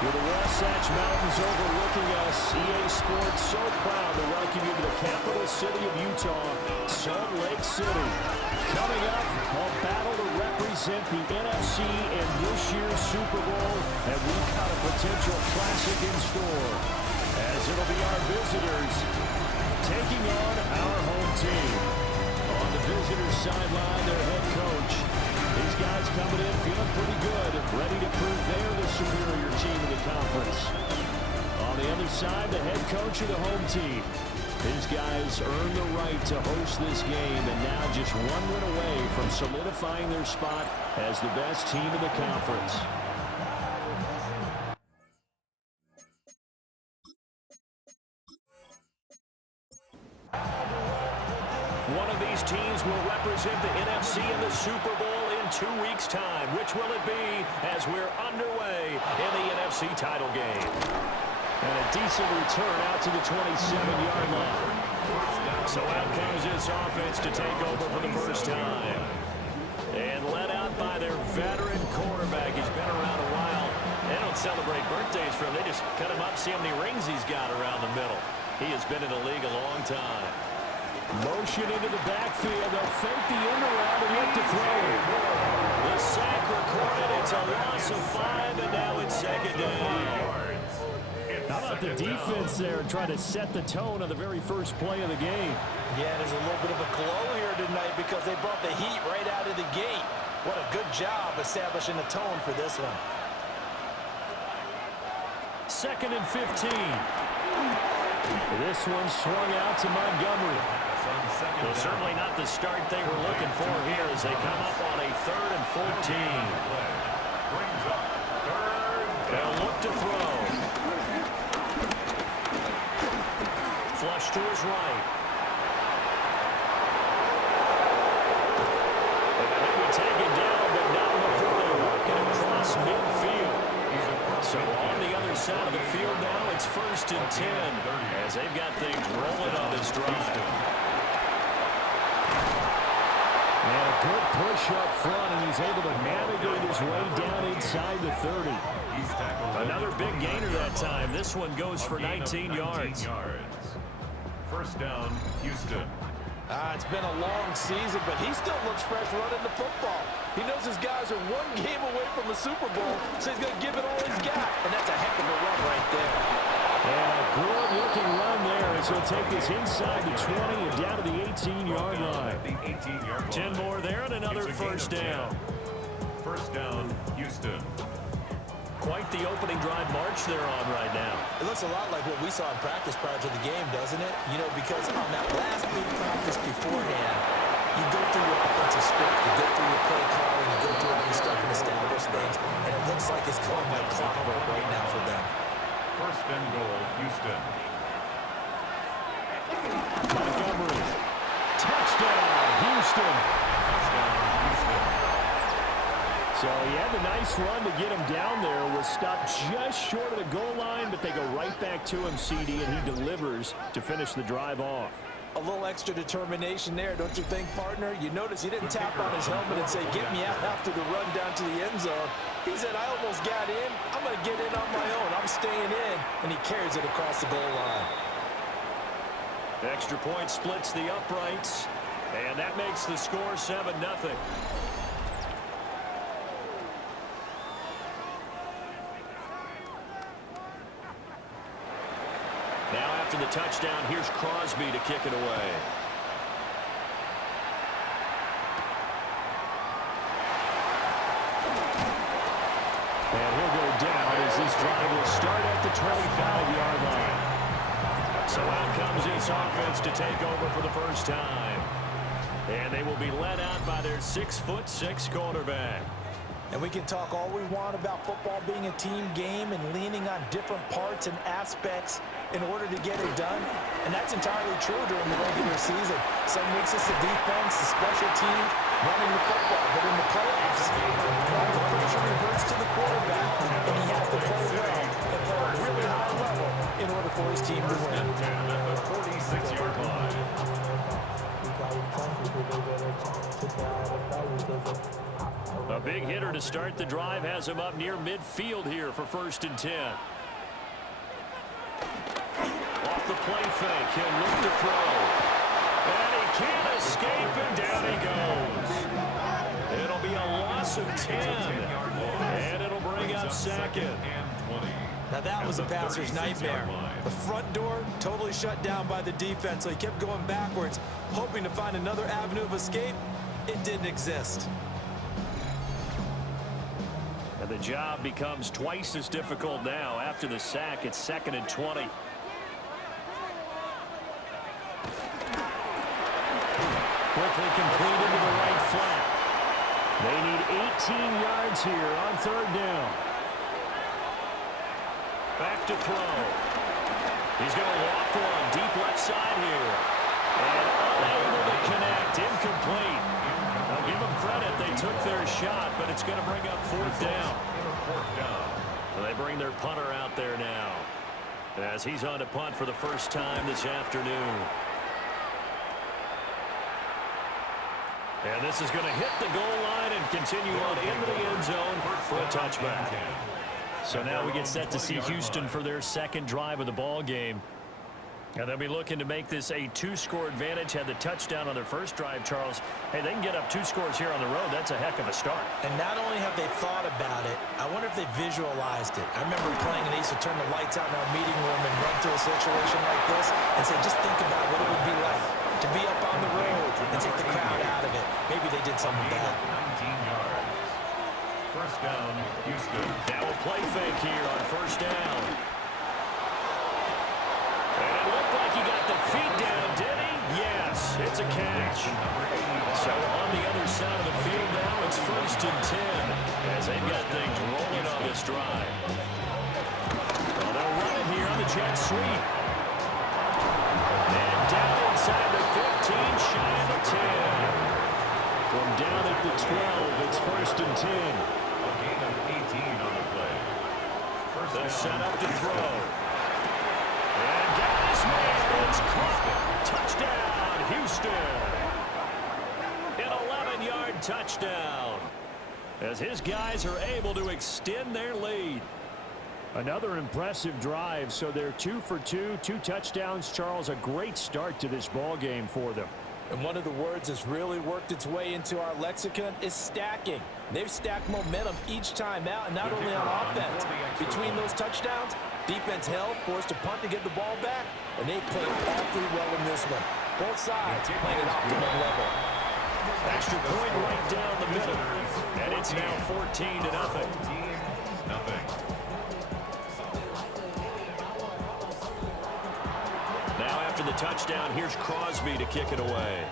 With the Wasatch Mountains overlooking us, EA Sports so proud to welcome you to the capital city of Utah, Salt Lake City. Coming up, a battle to represent the NFC in this year's Super Bowl, and we've got a potential classic in store, as it'll be our visitors taking on our home team. On the visitors' sideline, their head coach. These guys coming in feeling pretty good, ready to prove they're the superior team in the conference. On the other side, the head coach of the home team. These guys earned the right to host this game, and now just one win away from solidifying their spot as the best team in the conference. One of these teams will represent the NFC in the Super Bowl in 2 weeks' time. Which will it be as we're underway in the NFC title game? And a decent return out to the 27-yard line. So out comes this offense to take over for the first time. And led out by their veteran quarterback. He's been around a while. They don't celebrate birthdays for him. They just cut him up, see how many rings he's got around the middle. He has been in the league a long time. Motion into the backfield. They'll fake the end around and look to throw. The sack recorded. It's a loss of 5, and now it's second down. How about the defense there trying to set the tone on the very first play of the game? Yeah, there's a little bit of a glow here tonight because they brought the heat right out of the gate. What a good job establishing the tone for this one. 2nd and 15. This one swung out to Montgomery. Well, certainly not the start they were looking for here as they come up on a 3rd and 14. They'll look to throw. Flush to his right. They would take it down, but not before they work it across midfield. So on the other side of the field now, it's 1st and 10 as they've got things rolling on this drive. And a good push up front, and he's able to navigate his way down inside the 30. Another big gainer that time. This one goes for 19 yards. First down, Houston. It's been a long season, but he still looks fresh running the football. He knows his guys are one game away from the Super Bowl, so he's going to give it all he's got. And that's a heck of a run right there. And a good-looking run there as he'll take this inside the 20 and down to the 18-yard line. 10 more there and another first down. First down, Houston. Quite the opening drive march they're on right now. It looks a lot like what we saw in practice prior to the game, doesn't it? You know, because on that last big practice beforehand, you go through your offensive script, you go through your play calling, you go through and start to establish things, and it looks like it's going like clockwork right now for them. First and goal, Houston. Montgomery. Touchdown, Houston. So he had a nice run to get him down there. Was stopped just short of the goal line, but they go right back to him, CD, and he delivers to finish the drive off. A little extra determination there, don't you think, partner? You notice he didn't tap on his helmet and say, get me out after the run down to the end zone. He said, I almost got in. I'm going to get in on my own. I'm staying in. And he carries it across the goal line. Extra point splits the uprights, and that makes the score 7-0. Now after the touchdown, here's Crosby to kick it away. And he'll go down as this drive will start at the 25-yard line. So out comes this offense to take over for the first time. And they will be led out by their 6'6" quarterback. And we can talk all we want about football being a team game and leaning on different parts and aspects in order to get it done. And that's entirely true during the regular season. Some weeks it's the defense, the special teams, running the football. But in the playoffs, the pressure reverts to the quarterback, and he has to play well and play at a really high level in order for his team to win. At the 46-yard line. A big hitter to to start the drive has him up near midfield here for 1st and 10. Off the play fake, he'll look to throw. And he can't escape, and down he goes. It'll be a loss of 10. And it'll bring up 2nd. Now that was a passer's nightmare. The front door totally shut down by the defense, so he kept going backwards, hoping to find another avenue of escape. It didn't exist. And the job becomes twice as difficult now. After the sack, it's 2nd and 20. Quickly completed to the right flat. They need 18 yards here on 3rd down. Back to throw. He's going to loft one deep left side here. And unable to connect. Incomplete. I'll give them credit. They took their shot, but it's going to bring up 4th down. So they bring their punter out there now, as he's on to punt for the first time this afternoon. And this is going to hit the goal line and continue on into the end zone for a touchback. So now we get set to see Houston for their 2nd drive of the ball game. And they'll be looking to make this a 2-score advantage. Had the touchdown on their first drive, Charles. Hey, they can get up 2 scores here on the road. That's a heck of a start. And not only have they thought about it, I wonder if they visualized it. I remember playing, and they used to turn the lights out in our meeting room and run through a situation like this and say, just think about what it would be like to be up on the road and take the crowd out of it. Maybe they did some of that. 19 yards. 1st down, Houston. Now a play fake here on 1st down. And it looked like he got the feet down, did he? Yes, it's a catch. So on the other side of the field now, it's 1st and 10, as they've got things rolling on this drive. Well, they'll run it here on the jet sweep. And down inside the 15, shy of the 10. From down at the 12, it's 1st and 10. A gain of 18 on the play. They'll set up to throw. And got his man. It's caught. Touchdown, Houston. An 11-yard touchdown, as his guys are able to extend their lead. Another impressive drive, so they're 2 for 2, 2 touchdowns. Charles, a great start to this ball game for them. And one of the words that's really worked its way into our lexicon is stacking. They've stacked momentum each time out, and not only on offense. Between those touchdowns, defense held, forced to punt to get the ball back, and they played awfully well in this one. Both sides playing at optimum level. Extra point right down the middle, and it's now 14-0. Now after the touchdown, here's Crosby to kick it away.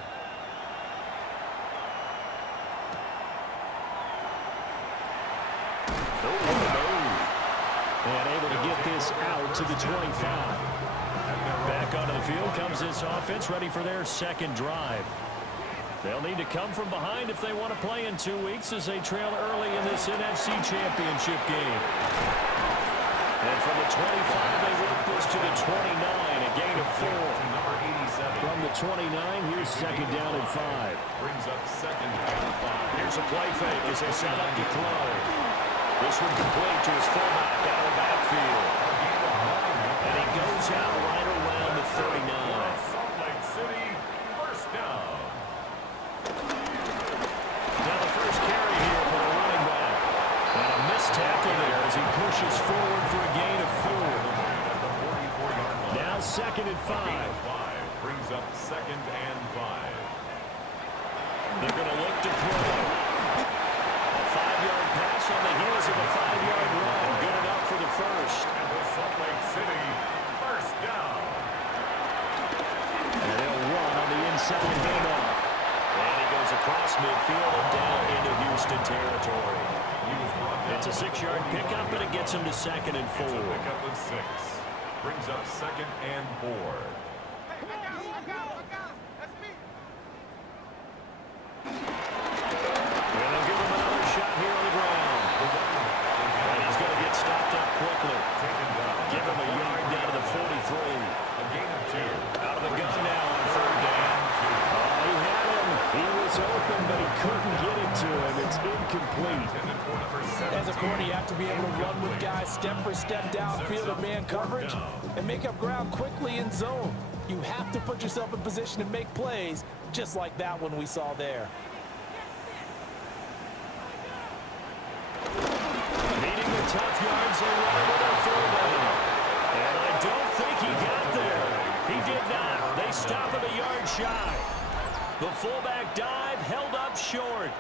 And able to get this out to the 25. Back onto the field comes this offense, ready for their 2nd drive. They'll need to come from behind if they want to play in 2 weeks, as they trail early in this NFC Championship game. And from the 25, they work this to the 29, a gain of 4. From the 29, here's 2nd down and 5. Brings up 2nd and 5. Here's a play fake as they set up to throw. This one complete to his fullback out of the backfield. And he goes out right around the 39. Salt Lake City, 1st down. Now the first carry here for the running back. And a missed tackle there as he pushes forward for a gain of 4. Now 2nd and 5. Brings up 2nd and 5. They're going to look to throw. A 5-yard pass on the heels of a 5-yard run. Good enough for the first. And the Salt Lake City, 1st down. And they'll run on the inside handoff. And he goes across midfield and down into Houston territory. It's a 6-yard pickup, but it gets him to 2nd and 4. It's a pickup of 6. Brings up 2nd and 4. And they'll give him another shot here on the ground. And he's going to get stopped up quickly. Give him a yard down to the 43. A gain of 2. Out of the gun now on 3rd down. Oh, he had him. He was open, but he couldn't get it to him. It's incomplete. corner, you have to be able to run with guys step for step downfield and man coverage and make up ground quickly in zone. You have to put yourself in position to make plays, just like that one we saw there. Needing the tough yards, they run it with a fullback. And I don't think he got there. He did not. They stop him a yard shy. The fullback dive held up short.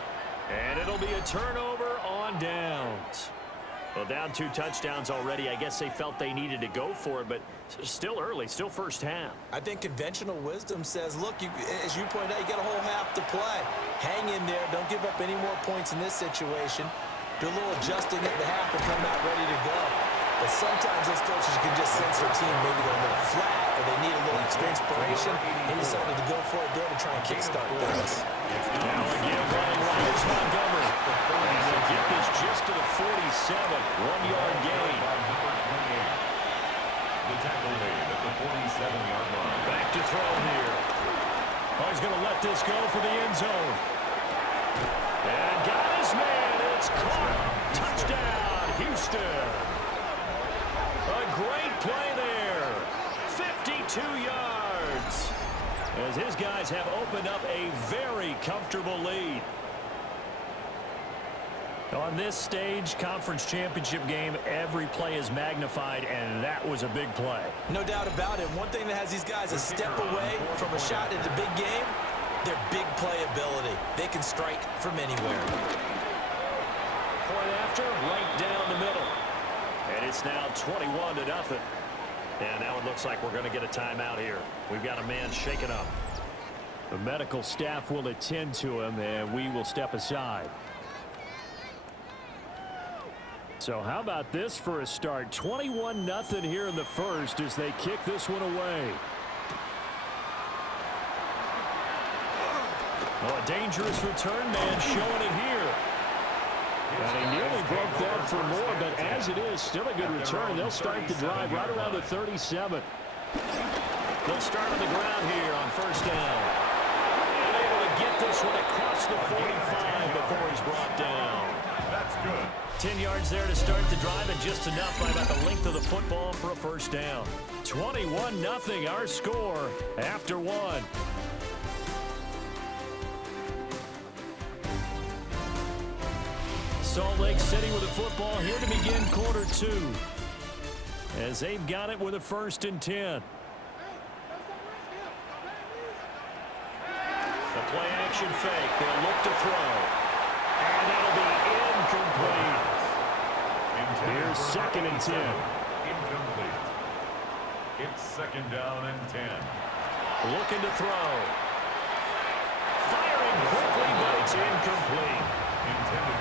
And it'll be a turnover on downs. Well, down 2 touchdowns already. I guess they felt they needed to go for it, but still early, still first half. I think conventional wisdom says, look, as you point out, you got a whole half to play. Hang in there. Don't give up any more points in this situation. Do a little adjusting at the half and come out ready to go. But sometimes those coaches can just sense their team maybe go a little flat or they need a little extra inspiration. He decided to go for it there to try and kickstart things. Now again, running right is Montgomery. And they'll get this just to the 47. 1-yard gain. The tackle made at the 47-yard line. Back to throw here. Oh, he's going to let this go for the end zone. And got his man. It's caught. Touchdown, Houston. A great play there. 52 yards. As his guys have opened up a very comfortable lead. On this stage, conference championship game, every play is magnified, and that was a big play. No doubt about it. One thing that has these guys a step away from a shot at the big game, their big play ability. They can strike from anywhere. Point after, right down the middle. And it's now 21-0. And now it looks like we're going to get a timeout here. We've got a man shaken up. The medical staff will attend to him, and we will step aside. So how about this for a start? 21-0 here in the first as they kick this one away. Oh, a dangerous return man showing it here. And he nearly broke that for more, but as it is, still a good return. They'll start the drive right around the 37. They'll start on the ground here on first down. And able to get this one across the 45 before he's brought down. That's good. 10 yards there to start the drive, and just enough by about the length of the football for a first down. 21-0 our score after one. Salt Lake City with the football here to begin quarter 2. As they've got it with a 1st and 10. The play action fake. They'll look to throw. And that'll be incomplete. Here's 2nd and 10. Incomplete. It's 2nd down and 10. Looking to throw. Firing quickly, but it's incomplete.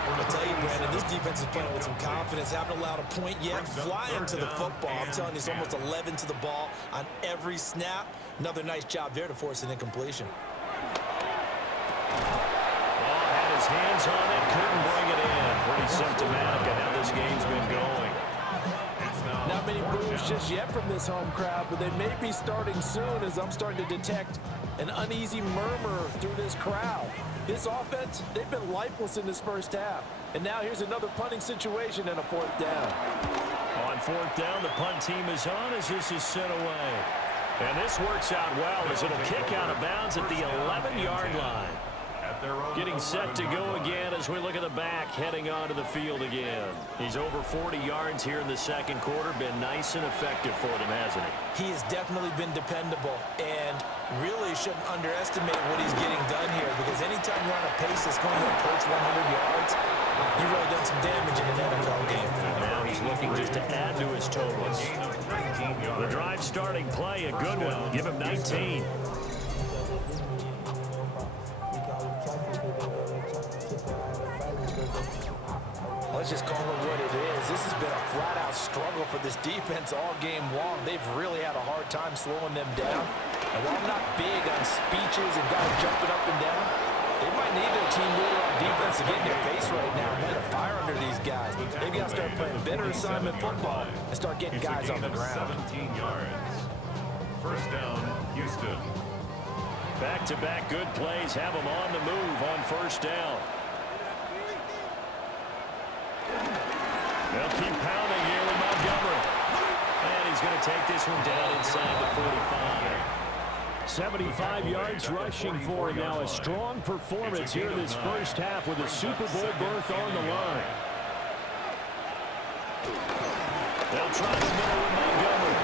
I'll tell you, Brandon, this defense is playing with some confidence. Haven't allowed a point yet. Flying to the football. I'm telling you, it's almost 11 to the ball on every snap. Another nice job there to force an incompletion. Well, had his hands on it, couldn't bring it in. Pretty symptomatic of how this game's been going. Not many boos just yet from this home crowd, but they may be starting soon as I'm starting to detect an uneasy murmur through this crowd. This offense, they've been lifeless in this first half. And now here's another punting situation and a 4th down. On 4th down, the punt team is on as this is sent away. And this works out well as it'll kick out of bounds at the 11-yard line. Getting set to go again as we look at the back heading onto the field again. He's over 40 yards here in the 2nd quarter. Been nice and effective for them, hasn't he? He has definitely been dependable and really shouldn't underestimate what he's getting done here, because anytime you're on a pace that's going to approach 100 yards, you've really done some damage in an NFL game. Now he's looking just to add to his totals. The drive starting play, a good one. Give him 19. Let's just call it what it is. This has been a flat-out struggle for this defense all game long. They've really had a hard time slowing them down. And while I'm not big on speeches and guys jumping up and down, they might need their team leader on defense to get in their face right now and light a fire under these guys. They've got to start playing better assignment football and start getting guys on the ground. 17 yards. First down, Houston. Back-to-back good plays have them on the move on first down. They'll keep pounding here with Montgomery. And he's going to take this one down inside the 45. 75 yards rushing for him now. A strong performance here in this first half with a Super Bowl berth on the line. They'll try the middle with Montgomery.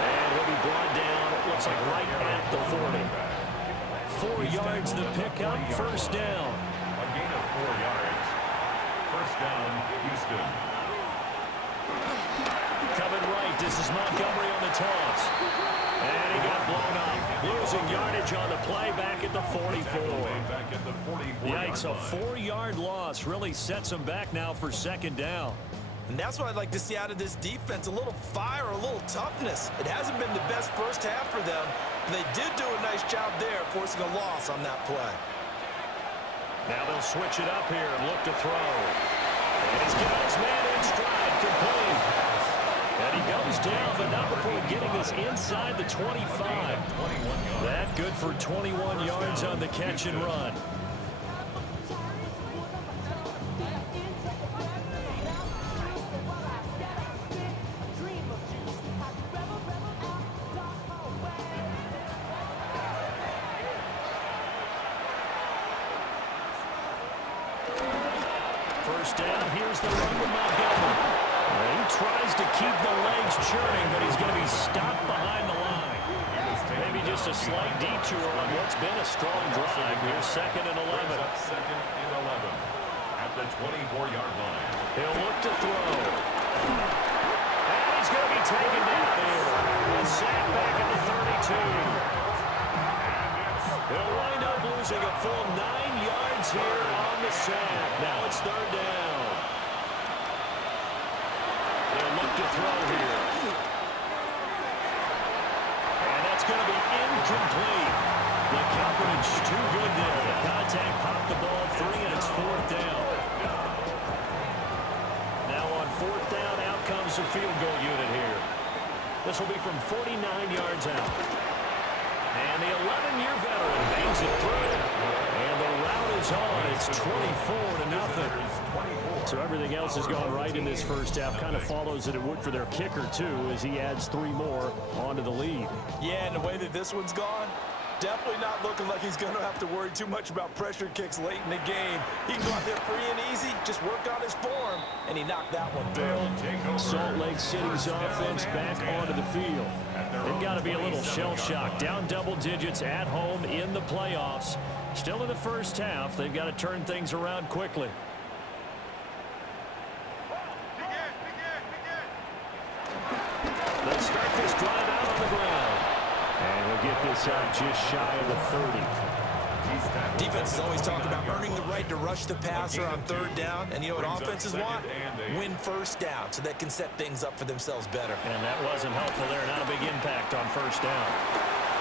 And he'll be brought down, it looks like right at the 40. 4 yards the pickup, first down. A gain of 4 yards. First down, Houston. Coming right, this is Montgomery on the toss. And he got blown up. Losing yardage on the play back at the 44. Yikes, a 4-yard loss really sets him back now for second down. And that's what I'd like to see out of this defense, a little fire, a little toughness. It hasn't been the best first half for them, but they did do a nice job there, forcing a loss on that play. Now they'll switch it up here and look to throw. And he's got his man in stride, complete. And he goes down, but not before getting this inside the 25. That good for 21 yards on the catch and run. First down, here's the run with Montgomery. He tries to keep the legs churning, but he's going to be stopped behind the line. Maybe just a slight detour on what's been a strong drive. Here's second and 11. Second and 11 at the 24-yard line. He'll look to throw. And he's going to be taken down here. A sack back at the 32. He'll wind up losing a full 9 yards here on the sack. Now it's third down. They'll look to throw here. And that's going to be incomplete. The coverage too good there. The contact popped the ball free, and it's fourth down. Now on fourth down, out comes the field goal unit here. This will be from 49 yards out. And the 11-year veteran bangs it through. And the route is on. It's 24-0. So everything else has gone right in this first half. Kind of follows that it would for their kicker, too, as he adds 3 more onto the lead. Yeah, and the way that this one's gone, definitely not looking like he's going to have to worry too much about pressure kicks late in the game. He can go out there free and easy, just work on his form, and he knocked that one through. Salt Lake City's offense back onto the field. They've got to be a little shell-shocked. Down double digits at home in the playoffs. Still in the first half. They've got to turn things around quickly. Let's start this drive out on the ground. And he'll get this out just shy of the 30. Defenses always talk about earning the right to rush the passer on third down. And you know what offenses want? Win first down so they can set things up for themselves better. And that wasn't helpful there. Not a big impact on first down.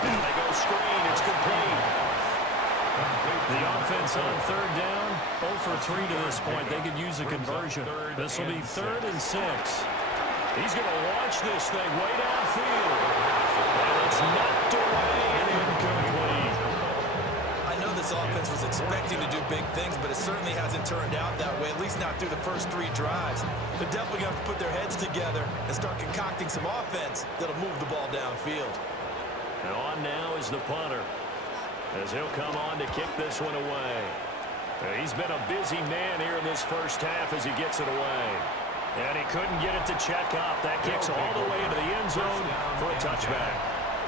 And they go screen. It's complete. The offense on third down, 0 for 3 to this point. They could use a conversion. This will be 3rd and 6. He's going to launch this thing way downfield. And it's knocked away and incomplete. I know this offense was expecting to do big things, but it certainly hasn't turned out that way, at least not through the first 3 drives. They're definitely going to have to put their heads together and start concocting some offense that'll move the ball downfield. And on now is the punter, as he'll come on to kick this one away. He's been a busy man here in this first half as he gets it away. And he couldn't get it to check up. That kicks all the way into the end zone for a touchback.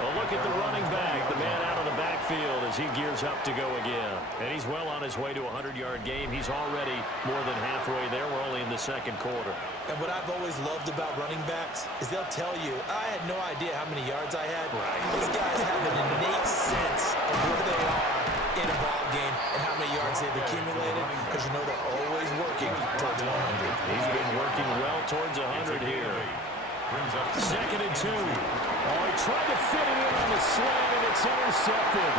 Well, look at the running back, the man out of the backfield as he gears up to go again. And he's well on his way to a 100-yard game. He's already more than halfway there. We're only in the second quarter. And what I've always loved about running backs is they'll tell you, I had no idea how many yards I had. Right. These guys have an innate sense of where they are in a ball game and how many yards they've accumulated, because you know they're always working towards 100. He's been working well towards 100 here. 2nd and 2. Oh, he tried to fit it in on the slant, and it's intercepted.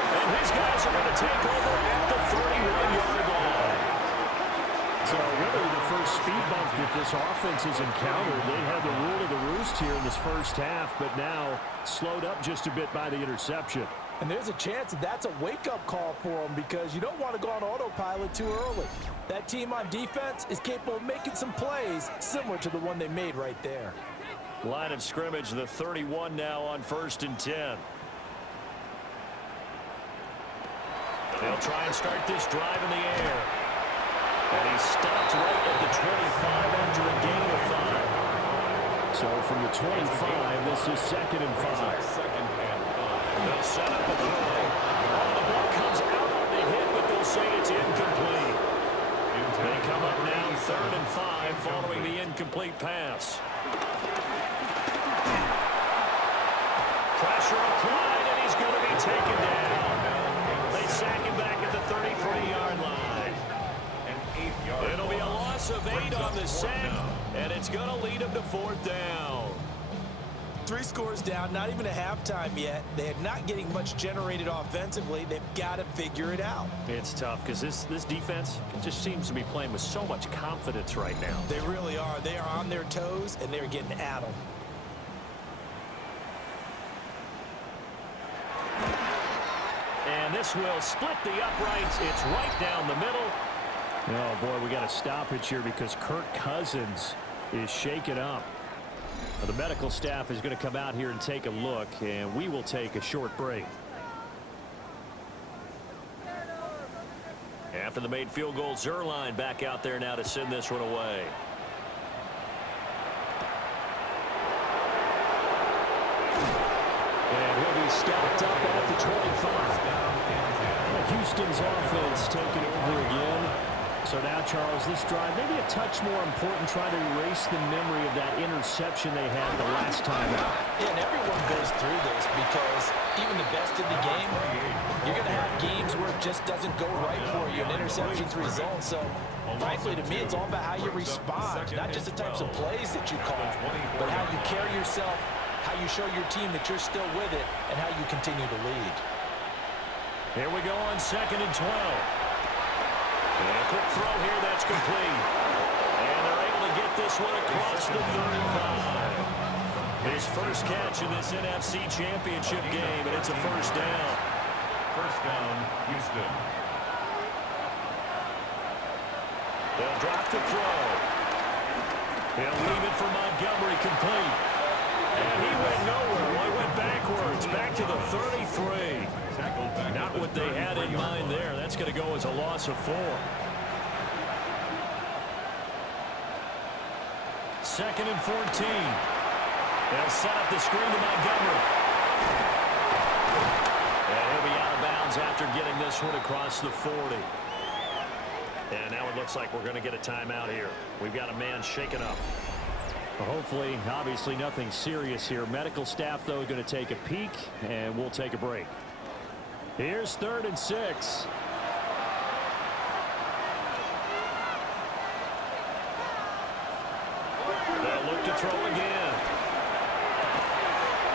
And his guys are going to take over at the 31-yard line. So really the first speed bump that this offense has encountered. They had the rule of the roost here in this first half, but now slowed up just a bit by the interception. And there's a chance that that's a wake-up call for them because you don't want to go on autopilot too early. That team on defense is capable of making some plays similar to the one they made right there. Line of scrimmage, the 31 now on 1st and 10. They'll try and start this drive in the air. And he stopped right at the 25 after a gain of 5. So from the 25, this is 2nd and 5. They'll set up a throw. Oh, the ball comes out on the hit, but they'll say it's incomplete. They come up now 3rd and 5 following the incomplete pass. Pressure applied, and he's going to be taken down. They sack him back at the 33-yard line. It'll be a loss of 8 on the sack, and it's going to lead him to 4th down. 3 scores down, not even a halftime yet. They're not getting much generated offensively. They've got to figure it out. It's tough because this defense just seems to be playing with so much confidence right now. They really are. They are on their toes, and they're getting at them. And this will split the uprights. It's right down the middle. Oh, boy, we got a stoppage here because Kirk Cousins is shaken up. The medical staff is going to come out here and take a look, and we will take a short break. After the made field goal, Zerline back out there now to send this one away. And he'll be stopped up at the 25. Houston's offense taking over again. So now, Charles, this drive maybe a touch more important, trying to erase the memory of that interception they had the last time out. Yeah, and everyone goes through this because even the best in the game, you're going to have games where it just doesn't go right for you, and interceptions result. So, frankly, to me, it's all about how you respond, not just the types of plays that you call, but how you carry yourself, how you show your team that you're still with it, and how you continue to lead. Here we go on 2nd and 12. And a quick throw here, that's complete. And they're able to get this one across the 35. His first catch in this NFC Championship game, and it's a 1st down. 1st down, Houston. They'll drop the throw. He'll leave it for Montgomery, complete. And he went nowhere. Well, he went backwards, back to the 33. Not what they had in mind there. That's going to go as a loss of 4. 2nd and 14. They'll set up the screen to Montgomery. And he'll be out of bounds after getting this one across the 40. And now it looks like we're going to get a timeout here. We've got a man shaken up. Well, hopefully, obviously nothing serious here. Medical staff, though, going to take a peek, and we'll take a break. Here's 3rd and 6. They'll look to throw again.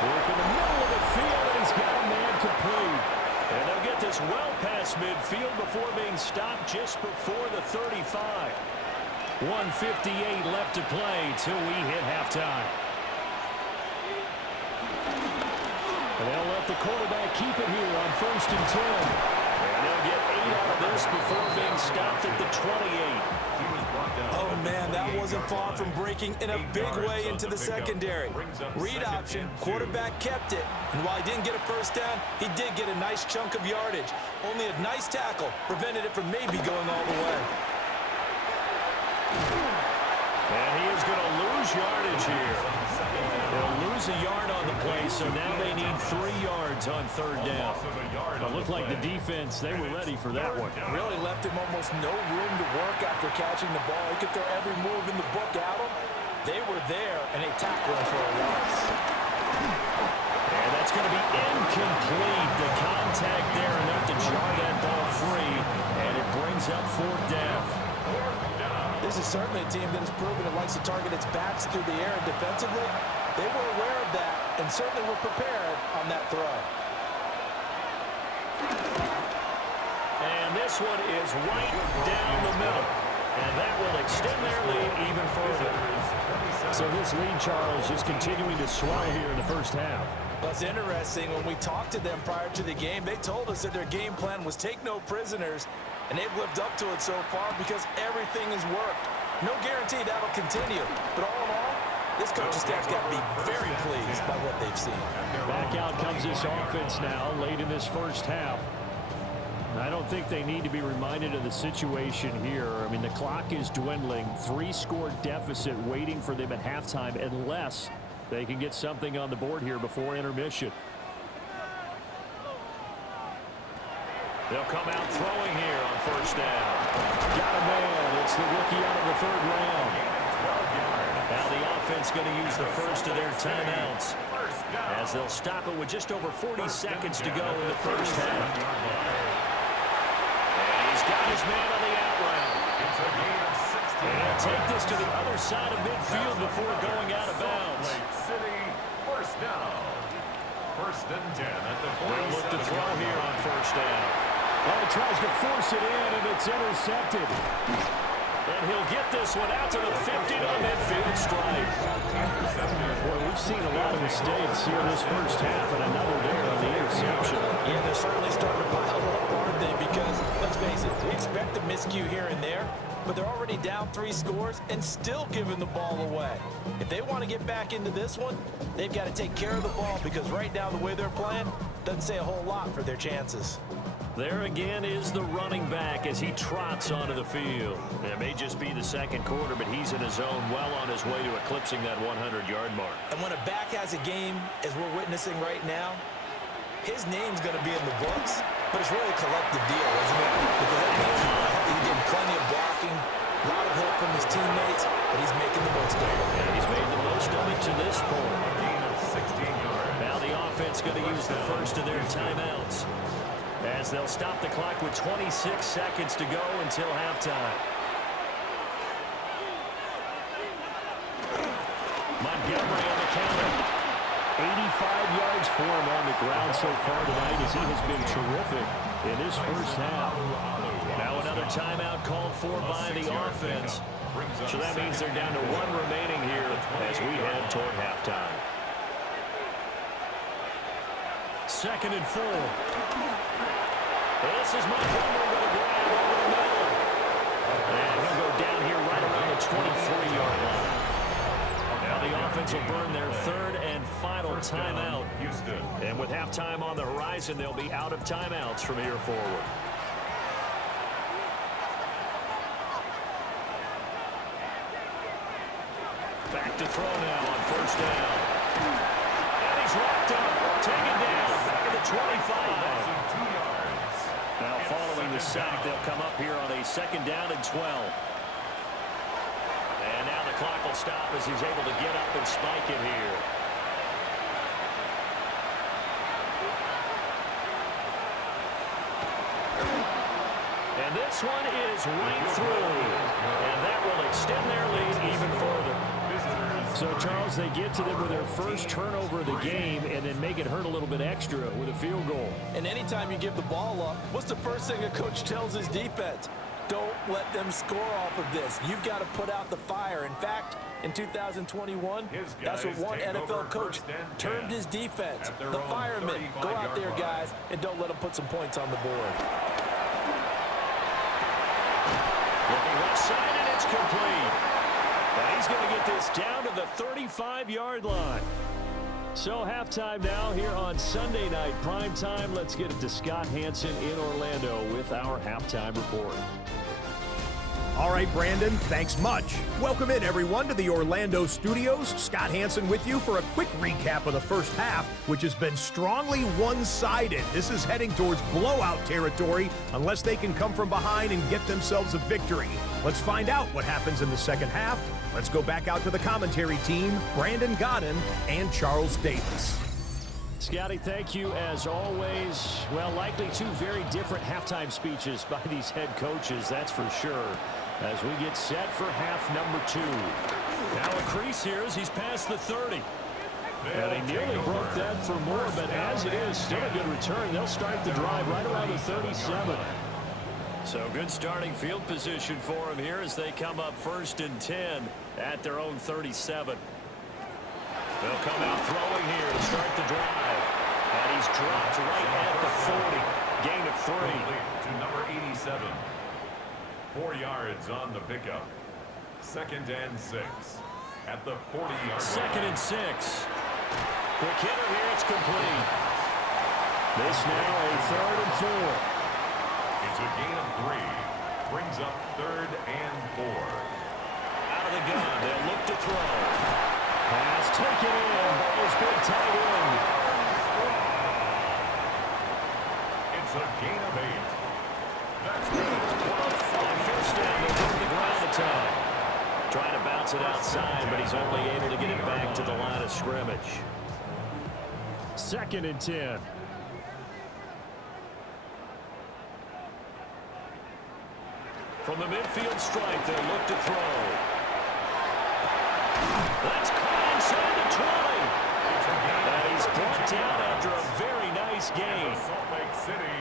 Work in the middle of the field, and he's got a man complete. And they'll get this well past midfield before being stopped just before the 35. 1:58 left to play till we hit halftime. And they'll let the quarterback keep it here on 1st and 10. And they'll get 8 out of this before being stopped at the 28. Oh, man, that wasn't far from breaking in a big way into the secondary. Read option, quarterback kept it. And while he didn't get a 1st down, he did get a nice chunk of yardage. Only a nice tackle prevented it from maybe going all the way. And he is going to lose yardage here. They'll lose a yard on the play, so now they need 3 yards on 3rd down. It looked like the defense, they were ready for that one. Really left him almost no room to work after catching the ball. He could throw every move in the book at him. They were there, and they tackled him for a loss. And that's going to be incomplete. The contact there enough to jar that ball free, and it brings up 4th down. This is certainly a team that has proven it likes to target its backs through the air, and defensively, they were aware of that and certainly were prepared on that throw. And this one is right down the middle. And that will extend their lead even further. So this lead, Charles, is continuing to swell here in the 1st half. Well, it's interesting. When we talked to them prior to the game, they told us that their game plan was take no prisoners, and they've lived up to it so far because everything has worked. No guarantee that'll continue, but all in all, this coaching staff's got to be very pleased by what they've seen. Back out comes this offense now late in this first half. I don't think they need to be reminded of the situation here. I mean, the clock is dwindling. 3-score deficit waiting for them at halftime unless they can get something on the board here before intermission. They'll come out throwing here on first down. Got a man. It's the rookie out of the third round. Now the offense going to use the first of their timeouts as they'll stop it with just over 40 seconds to go in the first half. Got his man on the out route. And take this to the other side of midfield before going out of bounds. City, first down. First and 10 at the 47. They'll look to throw here on first down. Well, he tries to force it in, and it's intercepted. And he'll get this one out to the 50 on midfield strike. Boy, we've seen a lot of mistakes here in this first half, and another there on the interception. Yeah, they're certainly starting to pile up, aren't they? Because, let's face it, we expect a miscue here and there, but they're already down 3 scores and still giving the ball away. If they want to get back into this one, they've got to take care of the ball because right now the way they're playing doesn't say a whole lot for their chances. There again is the running back as he trots onto the field. It may just be the second quarter, but he's in his zone, well on his way to eclipsing that 100-yard mark. And when a back has a game, as we're witnessing right now, his name's going to be in the books, but it's really a collective deal, isn't it? Because that means he's getting plenty of blocking, a lot of help from his teammates, but he's making the most of it. And he's made the most of it to this point. Gain of 16 yards. Now the offense going to use the first of their timeouts, as they'll stop the clock with 26 seconds to go until halftime. Montgomery on the counter. 85 yards for him on the ground so far tonight as he has been terrific in this first half. Now another timeout called for by the offense. So that means they're down to 1 remaining here as we head toward halftime. 2nd and 4. This is Montgomery with a grab over the middle. And he'll go down here right around the 23-yard line. Now the offense will burn their 3rd and final timeout. And with halftime on the horizon, they'll be out of timeouts from here forward. Back to throw now on first down. And he's wrapped up, taken down, back at the 25. Now following the sack, they'll come up here on a 2nd down and 12. And now the clock will stop as he's able to get up and spike it here. And this one is right through. And that will extend their lead even further. So, Charles, they get to them with their first turnover of the game and then make it hurt a little bit extra with a field goal. And anytime you give the ball up, what's the first thing a coach tells his defense? Don't let them score off of this. You've got to put out the fire. In fact, in 2021, that's what one NFL coach termed his defense. The firemen. Go out there, guys, and don't let them put some points on the board. Looking left side, and it's complete. And he's going to get this down to the 35-yard line. So halftime now here on Sunday night prime time. Let's get it to Scott Hanson in Orlando with our halftime report. All right, Brandon, thanks much. Welcome in, everyone, to the Orlando studios. Scott Hanson with you for a quick recap of the first half, which has been strongly one-sided. This is heading towards blowout territory unless they can come from behind and get themselves a victory. Let's find out what happens in the second half. Let's go back out to the commentary team, Brandon Godden and Charles Davis. Scotty, thank you as always. Well, likely 2 very different halftime speeches by these head coaches, that's for sure, as we get set for half number 2. Now a crease here as he's past the 30. And he nearly broke that for more, but as it is, still a good return. They'll start the drive right around the 37. So good starting field position for him here as they come up 1st and 10 at their own 37. They'll come out throwing here to start the drive. And he's dropped right at the 40. Gain of 3. To number 87. 4 yards on the pickup. 2nd and 6. At the 40-yard line. 2nd and 6. Quick hitter here. It's complete. This now a 3rd and 4. It's a gain of 3. Brings up 3rd and 4. Out of the gun. They'll look to throw. Pass taken in. Ball's big tight end. It's a gain of 8. That's good. On first down, they'll go to the ground attack. Trying to bounce it outside, but he's only able to get it back to the line of scrimmage. 2nd and 10. From the midfield stripe, they'll look to throw. That's caught inside the 20. And he's brought down after a very nice gain. Salt Lake City,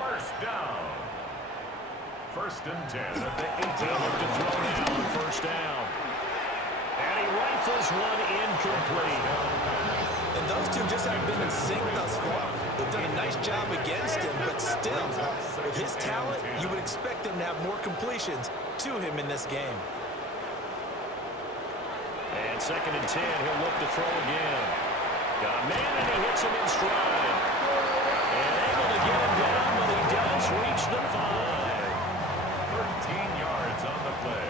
first down. 1st and 10 at the 18. They'll look to throw now on first down. And he rifles one incomplete. And those two just haven't been in sync thus far. They've done a nice job against him, but still, with his talent, you would expect him to have more completions to him in this game. And 2nd and 10, he'll look to throw again. Got a man, and he hits him in stride. And able to get him down, but he does reach the 5. 13 yards on the play.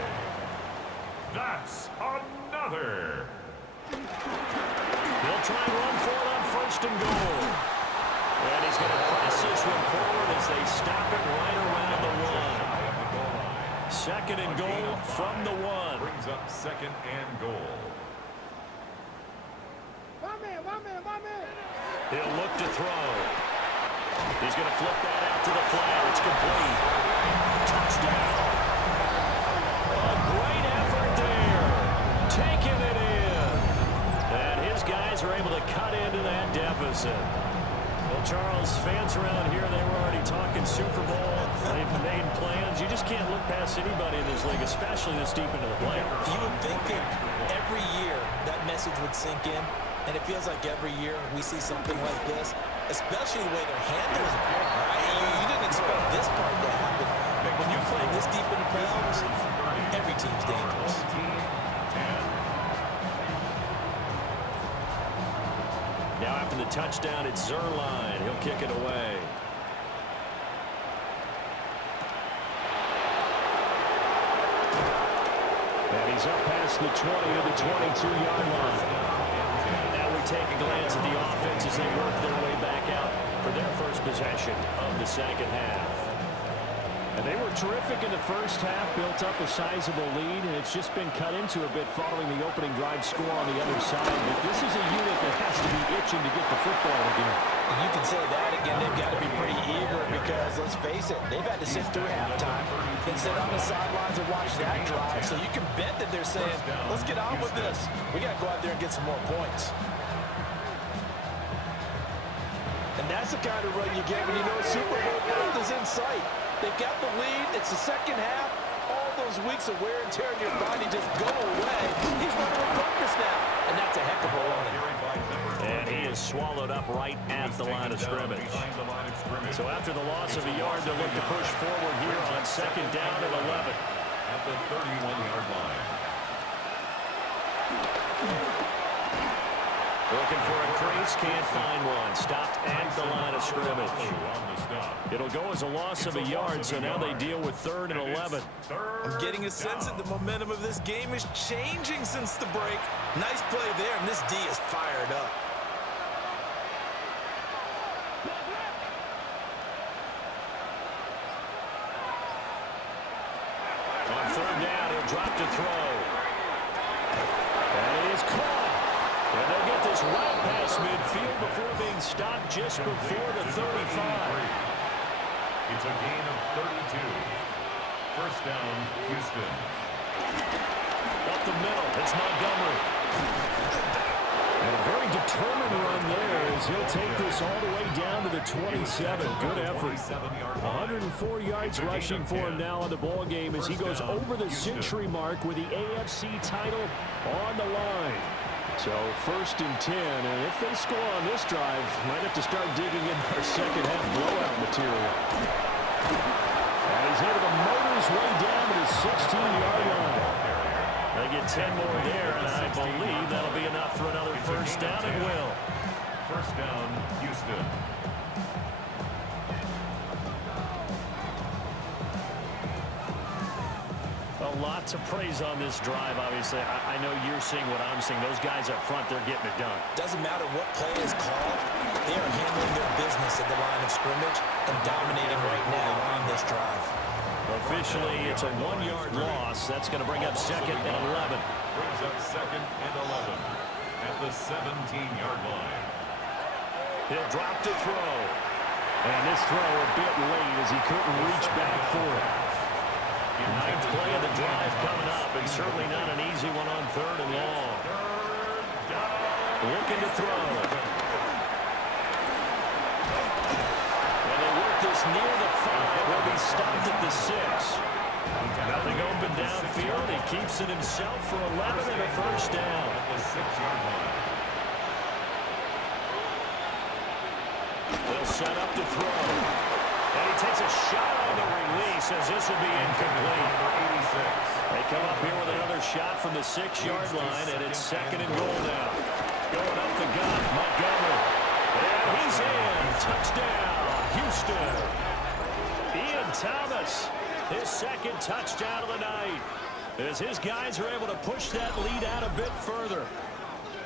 That's another. They'll try and run for it on 1st and goal. And he's going to press this one forward as they stop it right around the 1. 2nd and goal from the 1. Brings up 2nd and goal. My man. He'll look to throw. He's going to flip that out to the flat. It's complete. Touchdown. A great effort there. Taking it in. And his guys are able to cut into that deficit. Well, Charles, fans around here, they were already talking Super Bowl. They've made plans. You just can't look past anybody in this league, especially this deep into the playoffs. You would think that every year that message would sink in, and it feels like every year we see something like this, especially the way they're handling it. All right? You didn't expect this part to happen, but when you're playing this deep in the playoffs, every team's dangerous. Now after the touchdown, it's Zerline. He'll kick it away. And he's up past the 20 to the 22-yard line. Now we take a glance at the offense as they work their way back out for their first possession of the 2nd half. And they were terrific in the first half, built up a sizable lead, and it's just been cut into a bit following the opening drive score on the other side. But this is a unit that has to be itching to get the football again. And you can say that again, they've got to be pretty eager because, let's face it, they've had to sit through halftime and sit on the sidelines and watch that drive. So you can bet that they're saying, let's get on with this. We got to go out there and get some more points. And that's the kind of run you get when you know a Super Bowl berth is in sight. They've got the lead. It's the 2nd half. All those weeks of wear and tear in your body just go away. He's running with purpose now. And that's a heck of a run. And he is swallowed up right at the line of scrimmage. So after the loss of a yard, they'll look to push forward here on 2nd down and 11. At the 31-yard line. Looking for a crease, can't find one. Stopped at the line of scrimmage. It'll go as a loss of a yard, so now they deal with 3rd and 11. I'm getting a sense that the momentum of this game is changing since the break. Nice play there, and this D is fired up. On 3rd down, he'll drop to throw. And it is caught. And they'll get this right past midfield before being stopped just before the 35. It's a gain of 32. First down, Houston. Up the middle, it's Montgomery. And a very determined run there as he'll take this all the way down to the 27. Good effort. 104 yards rushing for him now in the ball game as he goes over the century mark with the AFC title on the line. So 1st and 10, and if they score on this drive, might have to start digging in our second half blowout material. And he's able to motor his way down to the 16-yard line. They get 10 more there, and I believe that'll be enough for another first down, and will. First down, Houston. A lot to praise on this drive, obviously. I know you're seeing what I'm seeing. Those guys up front, they're getting it done. Doesn't matter what play is called. They are handling their business at the line of scrimmage and dominating right now on this drive. Officially, it's a 1-yard loss. That's going to bring up 2nd and 11. Brings up 2nd and 11 at the 17-yard line. He'll drop to throw. And this throw a bit late as he couldn't reach back for it. 9th play of the drive coming up, and certainly not an easy one on 3rd and long. Looking to throw. And they work this near the 5. Will be stopped at the 6. Nothing open downfield. He keeps it himself for 11 and a first down. The 6-yard line. They'll set up to throw. And he takes a shot on the release as this will be incomplete. They come up here with another shot from the 6-yard line, and it's 2nd and goal now. Going up the gut, Montgomery. And he's in. Touchdown, Houston. Ian Thomas, his 2nd touchdown of the night, as his guys are able to push that lead out a bit further.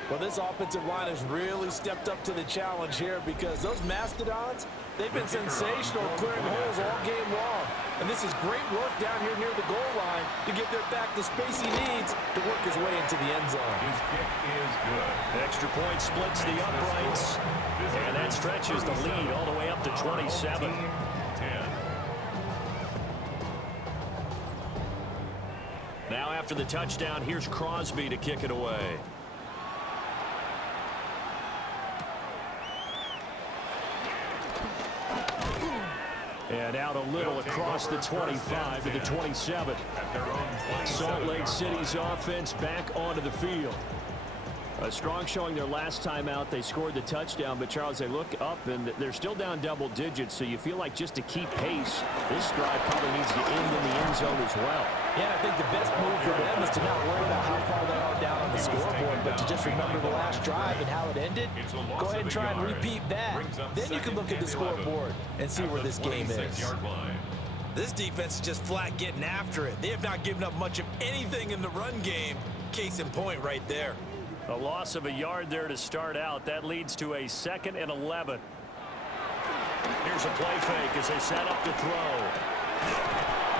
Well, this offensive line has really stepped up to the challenge here because those Mastodons, they've been sensational clearing holes all game long. And this is great work down here near the goal line to get their back the space he needs to work his way into the end zone. His kick is good. Extra point splits the uprights, and that stretches the lead all the way up to 27. 10. Now after the touchdown, here's Crosby to kick it away. And out a little across the 25 to the 27. Salt Lake City's offense back onto the field. A strong showing their last time out. They scored the touchdown, but Charles, they look up and they're still down double digits, so you feel like just to keep pace, this drive probably needs to end in the end zone as well. Yeah, I think the best move for them is to not worry about how far they are down on the scoreboard, but to just remember the last drive and how it ended. Go ahead and try and repeat that. Then you can look at the scoreboard and see where this game is. This defense is just flat getting after it. They have not given up much of anything in the run game. Case in point right there. A loss of a yard there to start out. That leads to a 2nd and 11. Here's a play fake as they set up to throw.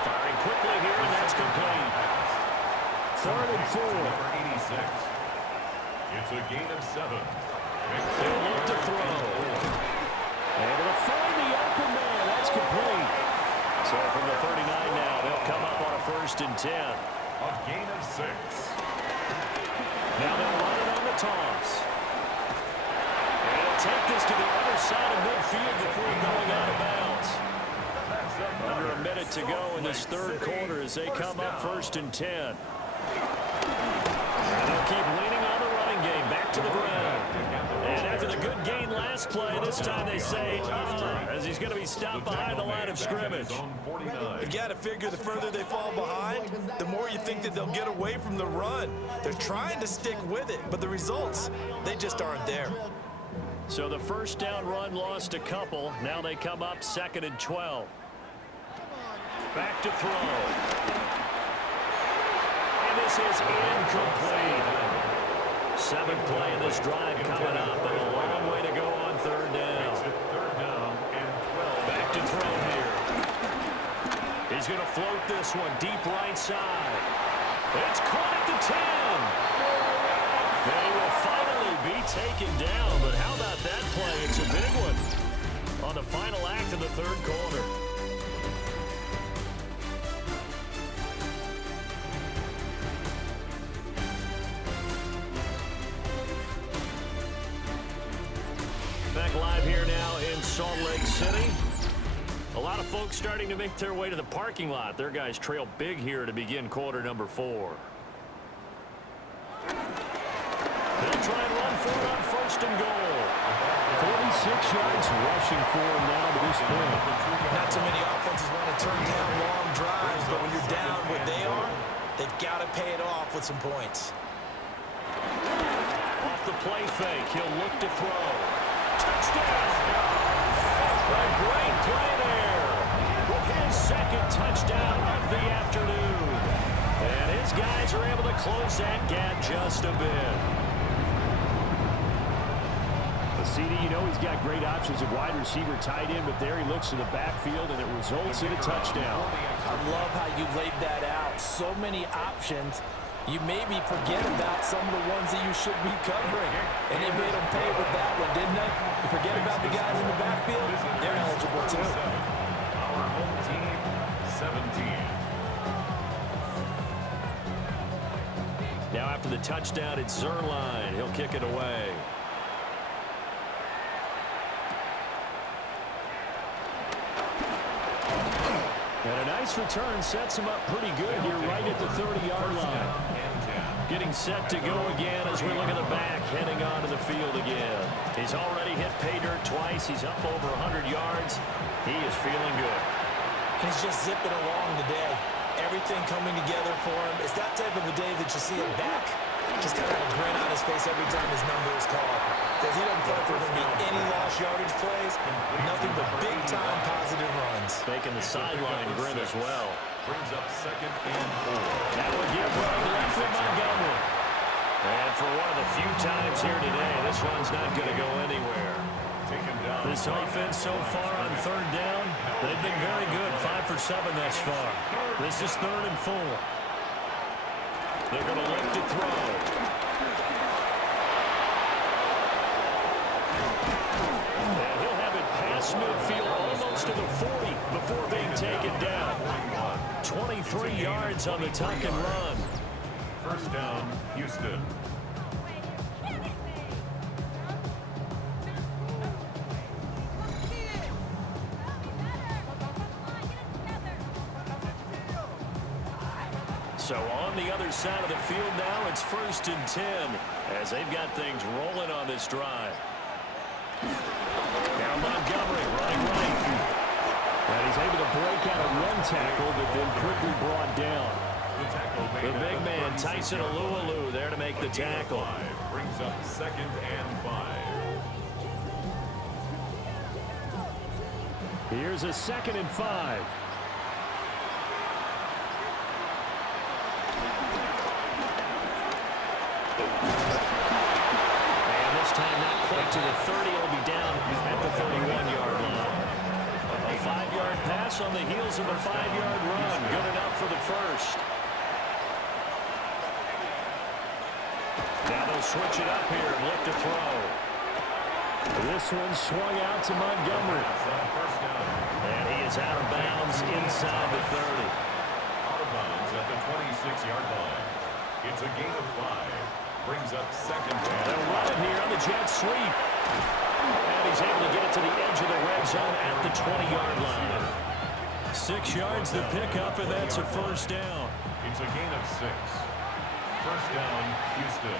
Firing quickly here, and that's complete. 3rd and 4. Number 86. It's a gain of 7. They'll look to throw. Able to find the open man. That's complete. So from the 39 now, they'll come up on a 1st and 10. A gain of 6. Now they'll run it on the toss. And he'll take this to the other side of midfield before going out of bounds. Under a minute to go in this 3rd quarter as they come up 1st and 10. And they'll keep leaning on the running game. Back to the ground. And after the good gain last play, this time they say, as he's going to be stopped behind the line of scrimmage. You got to figure the further they fall behind, the more you think that they'll get away from the run. They're trying to stick with it, but the results, they just aren't there. So the first down run lost a couple. Now they come up 2nd and 12. Back to throw. And this is incomplete. 7th play of this drive coming up, and a long way to go on 3rd down. Back to throw here. He's going to float this one deep right side. It's caught at the 10. They will finally be taken down, but how about that play? It's a big one on the final act of the 3rd quarter. Back live here now in Salt Lake City. A lot of folks starting to make their way to the parking lot. Their guys trail big here to begin quarter number 4. They'll try and run for it on first and goal. 46 yards rushing for him now to this point. Not too many offenses want to turn down long drives, but when you're down where they are, they've got to pay it off with some points. Off the play fake, he'll look to throw. Touchdown! A great play there. With his second touchdown of the afternoon. And his guys are able to close that gap just a bit. CD, you know he's got great options at wide receiver, tight end, but there he looks to the backfield, and it results in a touchdown. I love how you laid that out. So many options. You maybe forget about some of the ones that you should be covering. And they made them pay with that one, didn't they? You forget about the guys in the backfield, they're eligible too. Our home team, 17. Now after the touchdown, it's Zerline. He'll kick it away. And a nice return sets him up pretty good here right at the 30-yard line. Getting set to go again as we look at the back, heading onto the field again. He's already hit pay dirt twice. He's up over 100 yards. He is feeling good. He's just zipping along today. Everything coming together for him. It's that type of a day that you see him back. Just kind of a grin on his face every time his number is called. Because he doesn't feel like there's going to be any lost yardage plays. Nothing but big-time positive runs. Making the sideline grin as well. Brings up second and 4. That would give right left to Montgomery. And for one of the few times here today, this one's not going to go anywhere. This offense so far on third down, they've been very good. 5 for 7 thus far. This is 3rd and 4. They're going to look to throw. And he'll have it past midfield almost to the 40 before being taken down. 23 yards on the tuck and run. First down, Houston. So on the other side of the field now, it's 1st and 10 as they've got things rolling on this drive. Now Montgomery running right. And he's able to break out a run tackle, but then quickly brought down. The big man, Tyson Alualu, there to make the tackle. Brings up 2nd and 5. Here's a 2nd and 5. And this time not quite to the 30. It'll be down at the 31-yard line. A 5-yard pass on the heels of a 5-yard run. Good enough for the first. Now they'll switch it up here and look to throw. This one swung out to Montgomery. And he is out of bounds inside the 30. Out of bounds at the 26-yard line. It's a gain of 5. Brings up 2nd down. They'll run it here on the jet sweep. And he's able to get it to the edge of the red zone at the 20-yard line. 6 yards the pickup, and that's a first down. It's a gain of 6. First down, Houston.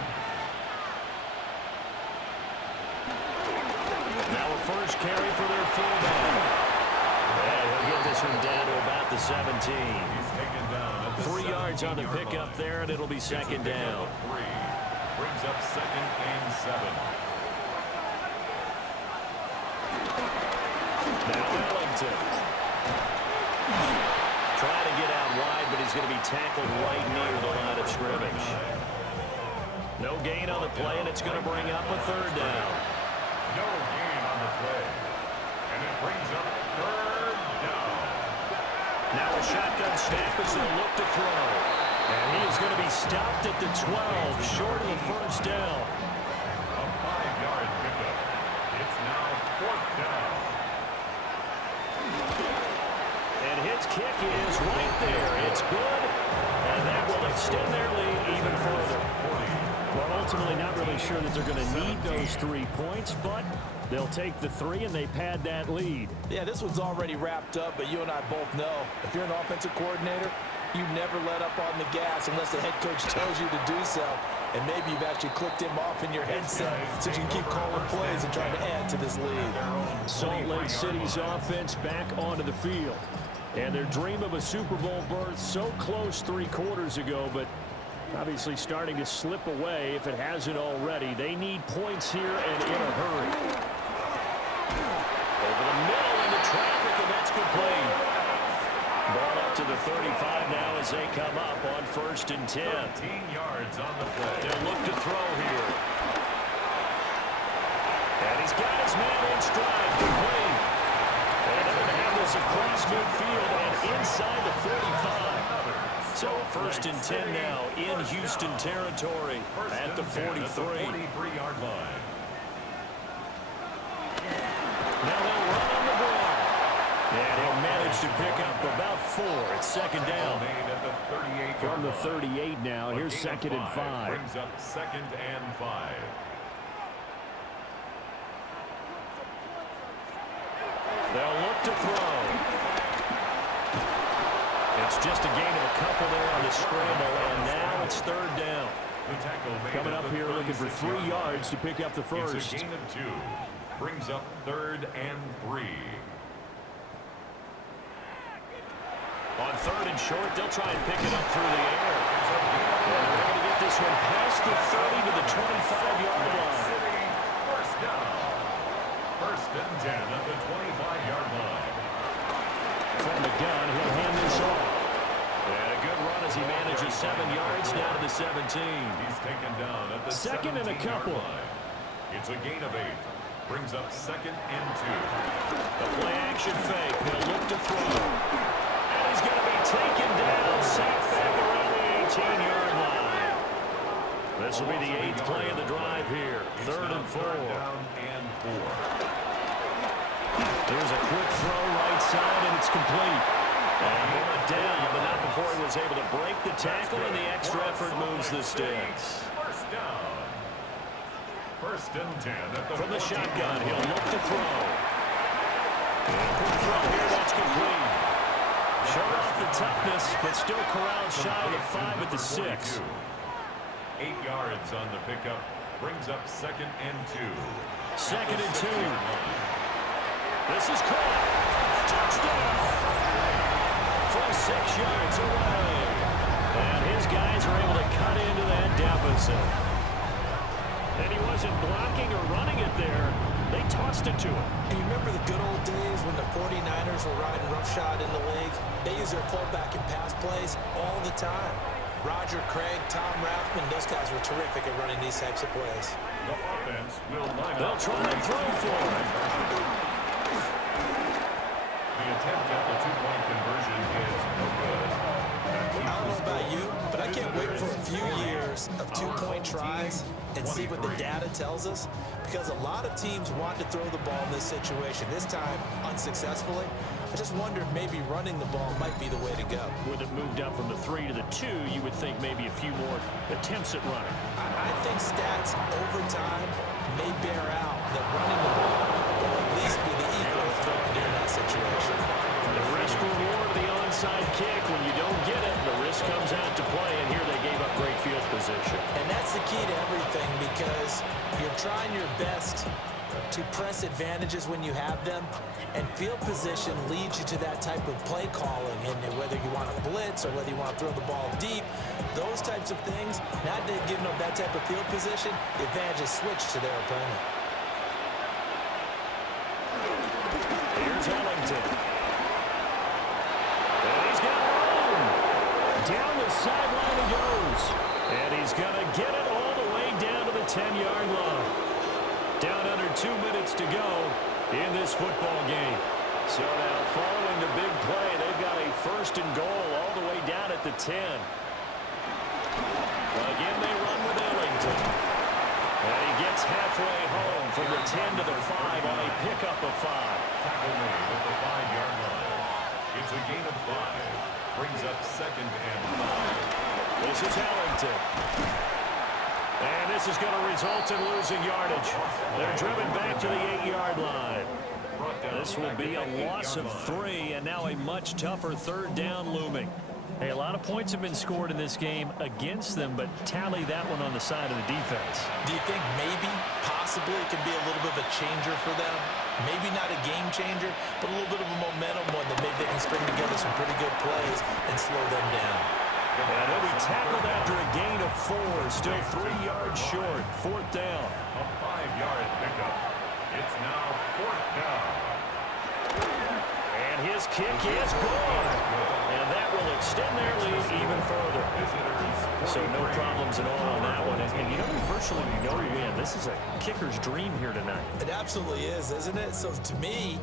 Now a first carry for their fullback. And he'll get this one down to about the 17. He's taken down at the 3 yards on the pickup there, and it'll be second down. 3. Brings up 2nd and 7. Now Ellington. Trying to get out wide, but he's going to be tackled right near the line of scrimmage. No gain on the play, and it's going to bring up a 3rd down. No gain on the play. And it brings up 3rd down. Now a shotgun snap as they look to throw. And he is going to be stopped at the 12, short of the first down. A 5-yard pickup. It's now 4th down. And his kick is right there. It's good. And that will extend their lead even further. Well, ultimately not really sure that they're going to need those 3 points, but they'll take the 3 and they pad that lead. Yeah, this one's already wrapped up, but you and I both know if you're an offensive coordinator, you never let up on the gas unless the head coach tells you to do so. And maybe you've actually clicked him off in your headset so you can keep calling plays and trying to add to this lead. Salt Lake City's offense back onto the field. And their dream of a Super Bowl berth so close 3 quarters ago, but obviously starting to slip away if it hasn't already. They need points here and in a hurry. Over the middle into traffic, and that's complete. Ball up to the 35 now as they come up on 1st and 10. 13 yards on the play. They'll look to throw here. And he's got his man in stride, complete. And they're going to have this across midfield and inside the 45. So 1st and 10 now in Houston territory at the 43. 43-yard line. Now they'll run on the ball. And he'll manage to pick up about 4. It's 2nd down. From the 38 now. Here's 2nd and 5. Brings up 2nd and 5. They'll look to throw. It's just a gain of a couple there on the scramble, and now it's 3rd down. Coming up here looking for 3 yards to pick up the first. It's a gain of 2. Brings up 3rd and 3. On 3rd and short, they'll try and pick it up through the air. And they're going to get this one past the 30 to the 25-yard line. First down. 1st and 10 at the 25-yard line. From the gun, he'll hand this off. And a good run as he manages 7 yards down to the 17. He's taken down at the 2nd and a couple. line. It's a gain of 8. Brings up 2nd and 2. The play action fake. He'll look to throw. And he's going to be taken down. Sacked back around the 18-yard line. This will be the 8th play of the drive here. 3rd and 4. Down and 4. Here's a quick throw right side, and it's complete. And brought down, but not before he was able to break the tackle, and the extra effort moves the sticks. First down. 1st and 10 at the From the 14. shotgun, he'll look to throw. And quick throw here, that's complete. Showed off the toughness, but still corralled shy of the 5 at the 6. 8 yards on the pickup. Brings up 2nd and 2. 2nd and 2. This is caught. Touchdown. From 6 yards away. And his guys are able to cut into that deficit. And he wasn't blocking or running it there. They tossed it to him. And you remember the good old days when the 49ers were riding roughshod in the league? They used their fullback in pass plays all the time. Roger Craig, Tom Rathman, those guys were terrific at running these types of plays. The offense will line up. They'll try and throw for it. The attempt at the 2-point conversion is no good. I don't know about you, but I can't wait for a few years of 2-point tries and see what the data tells us, because a lot of teams want to throw the ball in this situation. This time, unsuccessfully. I just wonder if maybe running the ball might be the way to go. With it moved up from the 3 to the 2, you would think maybe a few more attempts at running. I think stats over time may bear out that running the ball will at least be the equal threat in that situation. The risk-reward of the onside kick, when you don't get it, the risk comes out to play, and here they gave up great field position. And that's the key to everything, because you're trying your best to press advantages when you have them, and field position leads you to that type of play calling, and whether you want to blitz or whether you want to throw the ball deep, those types of things, now that they've given up that type of field position, the advantage is switched to their opponent. Here's Ellington. And he's got room. Down the sideline he goes. And he's going to get it all the way down to the 10-yard line. Down under 2 minutes to go in this football game. So now following the big play, they've got a 1st and goal all the way down at the 10. Again, they run with Ellington. And he gets halfway home from the 10 to the 5 on a pickup of 5. Tackle made at the 5-yard line. It's a gain of 5. Brings up 2nd and 5. This is Ellington. And this is going to result in losing yardage. They're driven back to the 8-yard line. This will be a loss of 3, and now a much tougher 3rd down looming. Hey, a lot of points have been scored in this game against them, but tally that one on the side of the defense. Do you think maybe, possibly, it can be a little bit of a changer for them? Maybe not a game changer, but a little bit of a momentum one that maybe they can string together some pretty good plays and slow them down. And he'll be tackled after a gain of 4, still 3 yards short. 4th down. A 5-yard pickup. It's now 4th down. And his kick is gone. And that will extend their lead even further. So no problems at all on that one. And you know, virtually no win. This is a kicker's dream here tonight. It absolutely is, isn't it? So to me,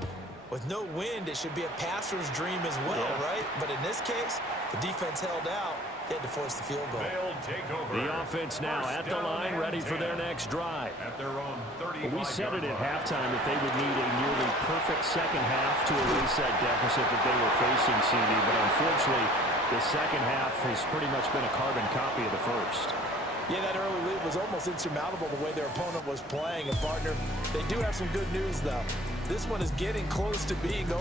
with no wind, it should be a passer's dream as well, right? But in this case, the defense held out. They had to force the field goal. The offense now at the line, ready for their next drive. At their own 30. We said it at halftime that they would need a nearly perfect second half to erase that deficit that they were facing, CD. But unfortunately, the second half has pretty much been a carbon copy of the first. Yeah, that early lead was almost insurmountable the way their opponent was playing. And, partner, they do have some good news, though. This one is getting close to being over.